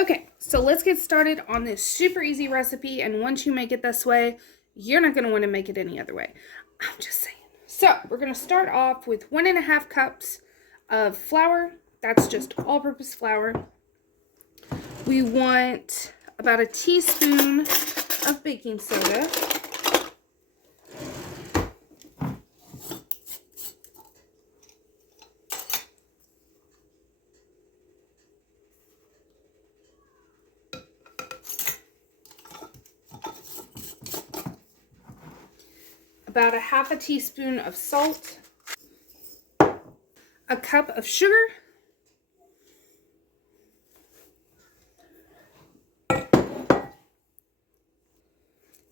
Okay, so let's get started on this super easy recipe, and once you make it this way, you're not going to want to make it any other way. I'm just saying. So we're going to start off with 1.5 cups of flour. That's just all-purpose flour. We want about a teaspoon of baking soda. About a 1/2 teaspoon of salt, a cup of sugar,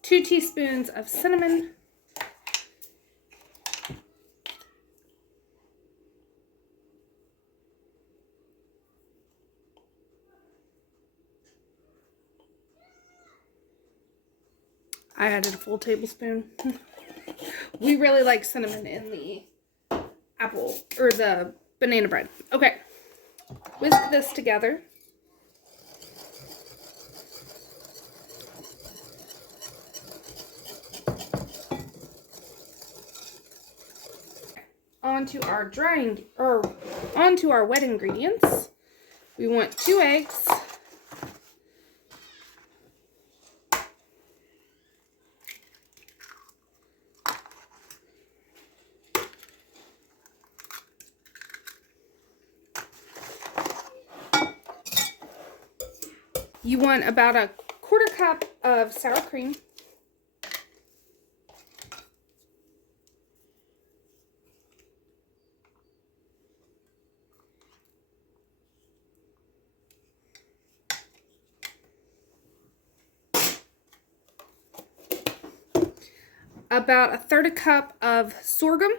two teaspoons of cinnamon, I added a full tablespoon. We really like cinnamon in the apple or the banana bread. Okay, whisk this together. Onto our wet ingredients. We want 2 eggs. You want about a 1/4 cup of sour cream. About 1/3 cup of sorghum.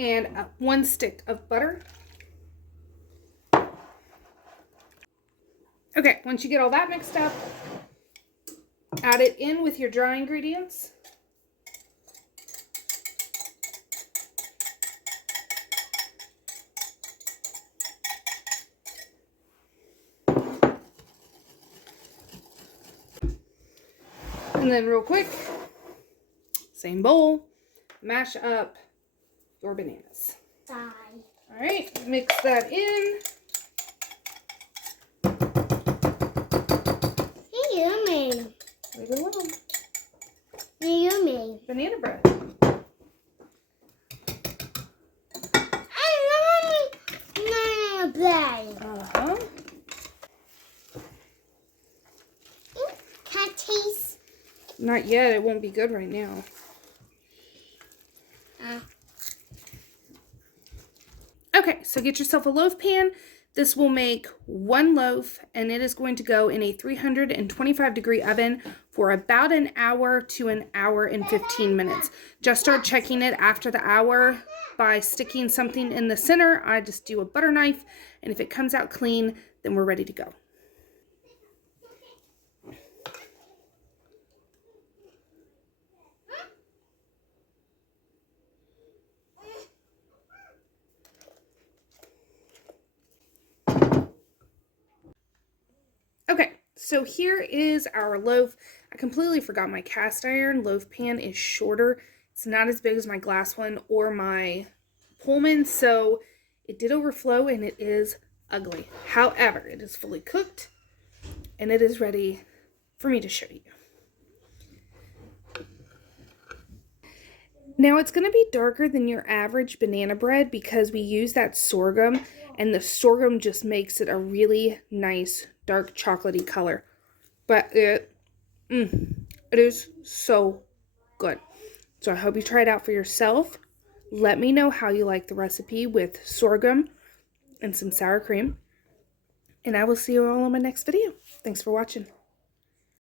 And 1 stick of butter. Okay, once you get all that mixed up, add it in with your dry ingredients. And then real quick, same bowl, mash up your bananas. Bye. All right, mix that in. Hey, yummy. Leave it alone. Hey, yummy. Banana bread. I love banana bread. Uh-huh. Can I taste? Not yet. It won't be good right now. Okay, so get yourself a loaf pan. This will make 1 loaf, and it is going to go in a 325-degree oven for about an hour to an hour and 15 minutes. Just start checking it after the hour by sticking something in the center. I just do a butter knife, and if it comes out clean, then we're ready to go. Okay, so here is our loaf. I completely forgot my cast iron loaf pan is shorter. It's not as big as my glass one or my Pullman, so it did overflow and it is ugly. However, it is fully cooked and it is ready for me to show you. Now it's going to be darker than your average banana bread because we use that sorghum, and the sorghum just makes it a really nice dark chocolatey color. But it is so good. So I hope you try it out for yourself. Let me know how you like the recipe with sorghum and some sour cream. And I will see you all on my next video. Thanks for watching.